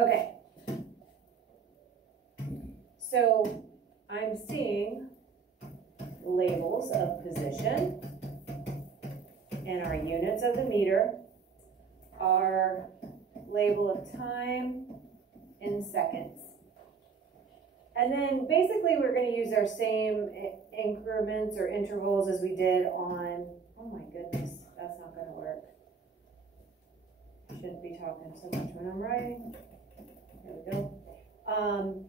Okay. So I'm seeing labels of position and our units of the meter, our label of time in seconds. And then basically we're going to use our same increments or intervals as we did on, oh my goodness, that's not going to work. I shouldn't be talking so much when I'm writing. There we go.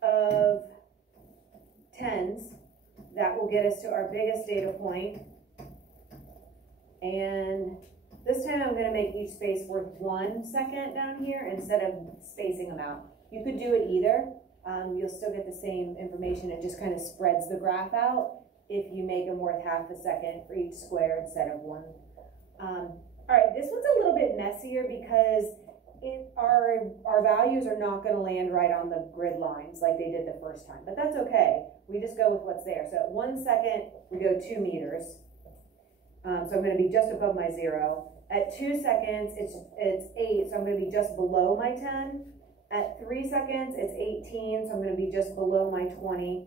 Of tens, that will get us to our biggest data point. And this time I'm going to make each space worth 1 second down here instead of spacing them out. You could do it either. You'll still get the same information. It just kind of spreads the graph out if you make them worth half a second for each square instead of 1. All right, this one's a little bit messier because our values are not going to land right on the grid lines like they did the first time, but that's okay. We just go with what's there. So at 1 second, we go 2 meters. So I'm going to be just above my 0. At 2 seconds, it's 8, so I'm going to be just below my 10. At 3 seconds, it's 18, so I'm going to be just below my 20.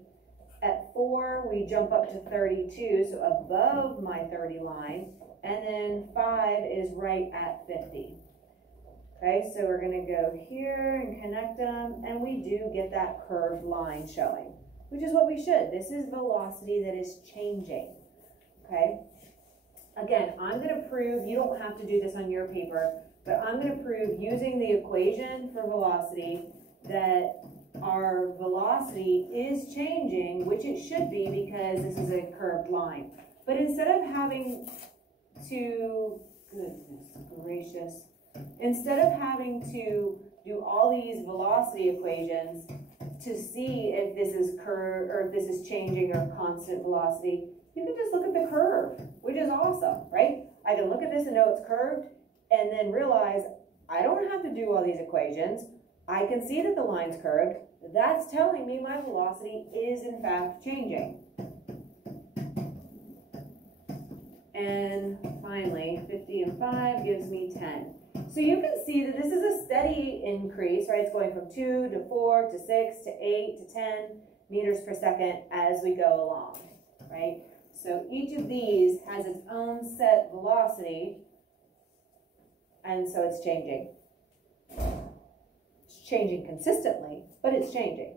At 4, we jump up to 32, so above my 30 line. And then 5 is right at 50. Okay, so we're going to go here and connect them, and we do get that curved line showing, which is what we should. This is velocity that is changing. Okay, again, I'm going to prove, you don't have to do this on your paper, but I'm going to prove using the equation for velocity that our velocity is changing, which it should be because this is a curved line. But instead of having to, goodness gracious, instead of having to do all these velocity equations to see if this is curve or if this is changing or constant velocity, you can just look at the curve, which is awesome, right? I can look at this and know it's curved and then realize I don't have to do all these equations. I can see that the line's curved. That's telling me my velocity is in fact changing. And finally, 50 and 5 gives me 10. So you can see that this is a steady increase, right? It's going from 2 to 4 to 6 to 8 to 10 meters per second as we go along, right? So each of these has its own set velocity, and so it's changing. It's changing consistently, but it's changing.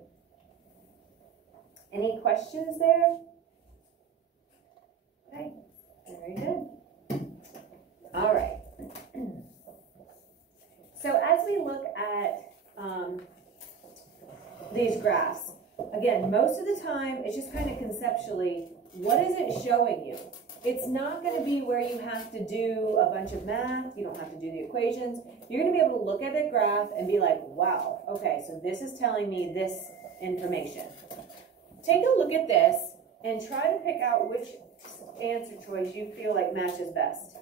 Any questions there? Okay, very good. All right. So as we look at these graphs, again, most of the time, it's just kind of conceptually, what is it showing you? It's not going to be where you have to do a bunch of math. You don't have to do the equations. You're going to be able to look at a graph and be like, wow, okay, so this is telling me this information. Take a look at this and try to pick out which answer choice you feel like matches best.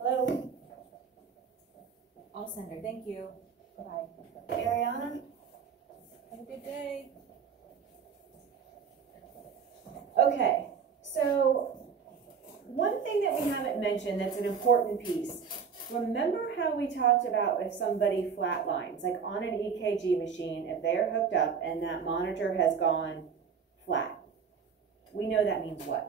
Hello? I'll send her. Thank you. Bye. Ariana? Have a good day. Okay, so one thing that we haven't mentioned that's an important piece. Remember how we talked about if somebody flatlines, like on an EKG machine, if they're hooked up and that monitor has gone flat, we know that means what?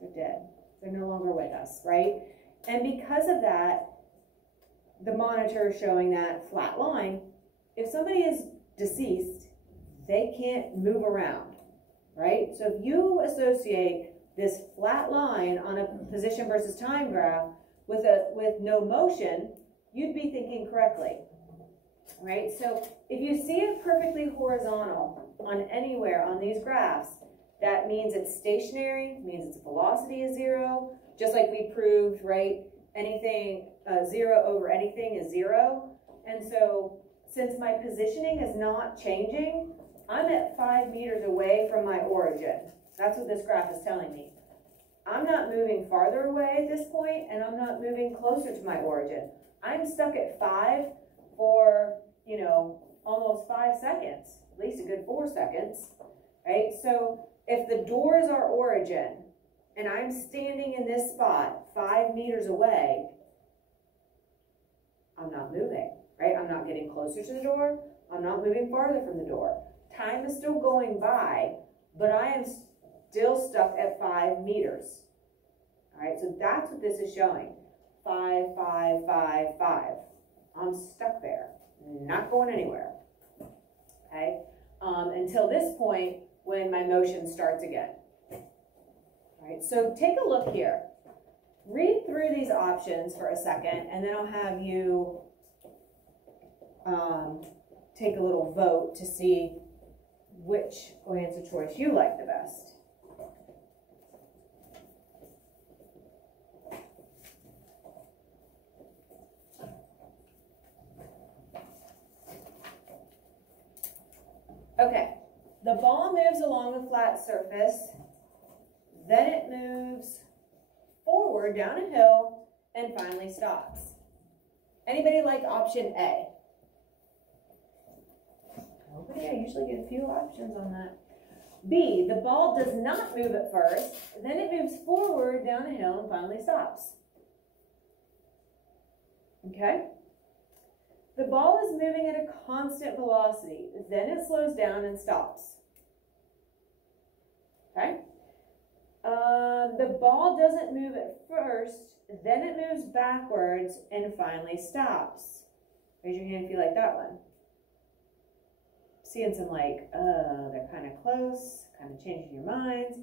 They're dead. They're no longer with us, right? And because of that, the monitor showing that flat line, if somebody is deceased, they can't move around, right? So if you associate this flat line on a position versus time graph with no motion, you'd be thinking correctly, right? So if you see it perfectly horizontal on anywhere on these graphs, that means it's stationary, means its velocity is 0, just like we proved, right? Anything 0 over anything is 0. And so since my positioning is not changing, I'm at 5 meters away from my origin. That's what this graph is telling me. I'm not moving farther away at this point, and I'm not moving closer to my origin. I'm stuck at 5 for, you know, almost 5 seconds, at least a good 4 seconds, right? So if the door is our origin, and I'm standing in this spot 5 meters away, I'm not moving, right? I'm not getting closer to the door. I'm not moving farther from the door. Time is still going by, but I am still stuck at 5 meters. All right, so that's what this is showing. 5, 5, 5, 5. I'm stuck there, not going anywhere. Okay, until this point when my motion starts again. All right, so take a look here. Read through these options for a second, and then I'll have you take a little vote to see which answer choice you like the best. Okay, the ball moves along a flat surface, then it moves forward down a hill and finally stops. Anybody like option A? Nobody? I usually get a few options on that. B, the ball does not move at first, then it moves forward down a hill and finally stops. Okay? The ball is moving at a constant velocity, then it slows down and stops. Okay? The ball doesn't move at first, then it moves backwards and finally stops. Raise your hand if you like that one. Seeing some like, they're kind of close, kind of changing your minds.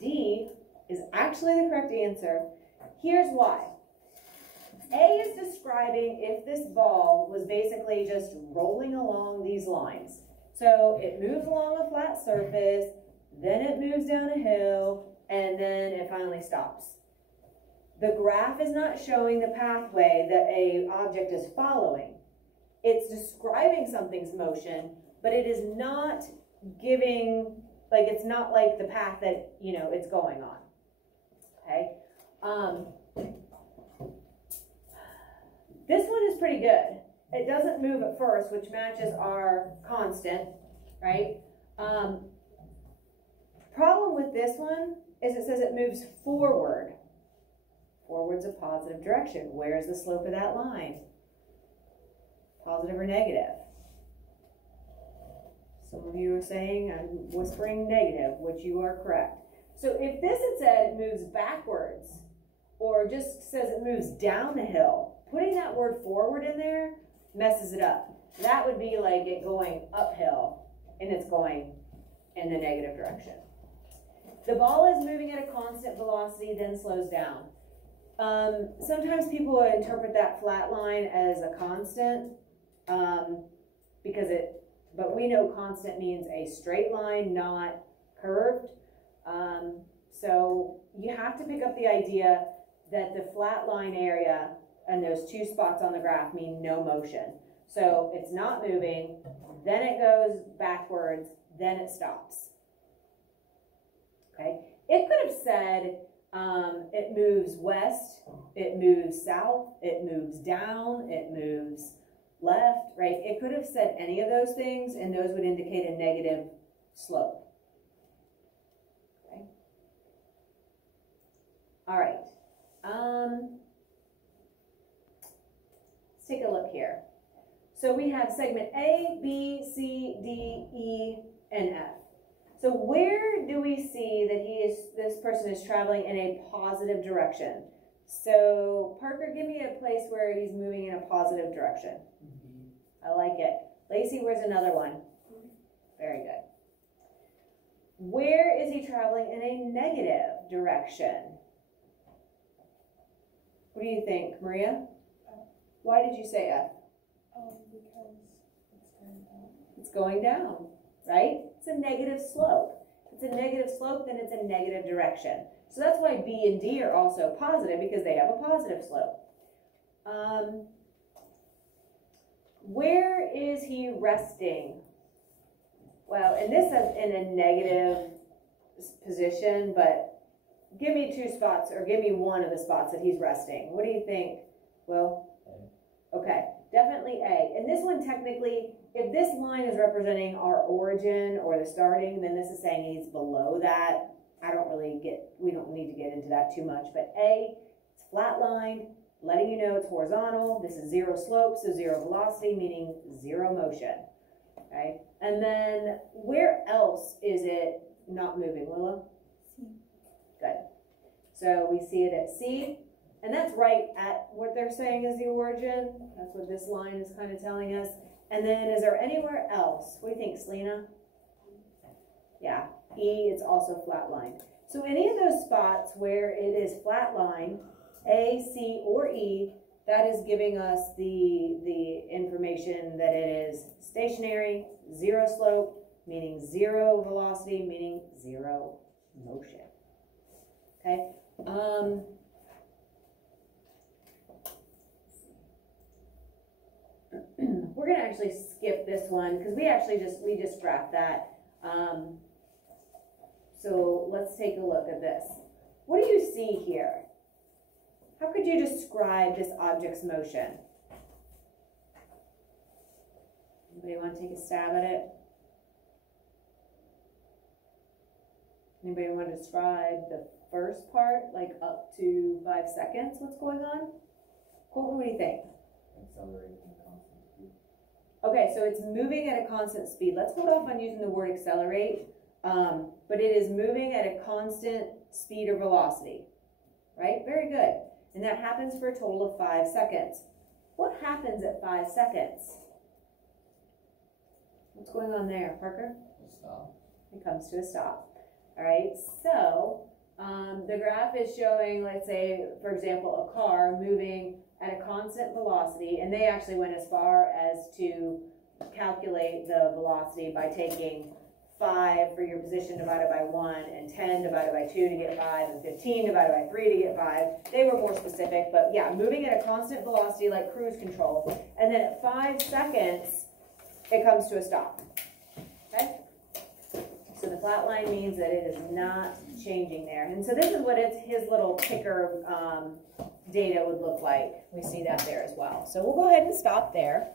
D is actually the correct answer. Here's why. A is describing if this ball was basically just rolling along these lines. So it moves along a flat surface, then it moves down a hill, and then it finally stops. The graph is not showing the pathway that an object is following. It's describing something's motion, but it is not giving, like, it's not like the path that, you know, it's going on. Okay? This one is pretty good. It doesn't move at first, which matches our constant, right? Problem with this one is it says it moves forward. Forward's a positive direction. Where's the slope of that line? Positive or negative? Some of you are saying, I'm whispering negative, which you are correct. So if this had said it moves backwards, or just says it moves down the hill, putting that word forward in there messes it up. That would be like it going uphill, and it's going in the negative direction. The ball is moving at a constant velocity, then slows down. Sometimes people interpret that flat line as a constant, but we know constant means a straight line, not curved. So you have to pick up the idea that the flat line area and those 2 spots on the graph mean no motion. So it's not moving, then it goes backwards, then it stops. Okay? It could have said it moves west, it moves south, it moves down, it moves left, right? It could have said any of those things, and those would indicate a negative slope. Okay? All right. Let's take a look here. So we have segment A, B, C, D, E, and F. So where do we see that this person is traveling in a positive direction? So Parker, give me a place where he's moving in a positive direction. I like it. Lacey, where's another one? Very good. Where is he traveling in a negative direction? What do you think, Maria? Why did you say F? Because it's going down. It's going down, right? It's a negative slope. If it's a negative slope, then it's a negative direction. So that's why B and D are also positive, because they have a positive slope. Where is he resting? Well, and this is in a negative position, but give me 2 spots, or give me one of the spots that he's resting. What do you think, Will? Okay, definitely A. And this one, technically, if this line is representing our origin or the starting, then this is saying he's below that. We don't need to get into that too much, but A, it's flatlined, letting you know it's horizontal. This is zero slope, so zero velocity, meaning zero motion. Okay, and then where else is it not moving, Willow? C. Good. So we see it at C, and that's right at what they're saying is the origin. That's what this line is kind of telling us. And then is there anywhere else? What do you think, Selena? Yeah, E, it's also flatlined. So any of those spots where it is flatline, A, C, or E, that is giving us the information that it is stationary, zero slope, meaning zero velocity, meaning zero motion. Okay. We're gonna actually skip this one because we just graphed that. So let's take a look at this. What do you see here? How could you describe this object's motion? Anybody want to take a stab at it? Anybody want to describe the first part, like up to 5 seconds? What's going on? Colton, what do you think? Accelerating at a constant speed. Okay, so it's moving at a constant speed. Let's hold off on using the word accelerate, but it is moving at a constant speed or velocity, right? Very good. And that happens for a total of 5 seconds. What happens at 5 seconds? What's going on there, Parker? Stop. It comes to a stop. All right, so the graph is showing, let's say, for example, a car moving at a constant velocity, and they actually went as far as to calculate the velocity by taking 5 for your position divided by 1, and 10 divided by 2 to get 5, and 15 divided by 3 to get 5. They were more specific, but yeah, moving at a constant velocity like cruise control, and then at 5 seconds, it comes to a stop. Okay? So the flat line means that it is not changing there. And so this is what his little ticker data would look like. We see that there as well. So we'll go ahead and stop there.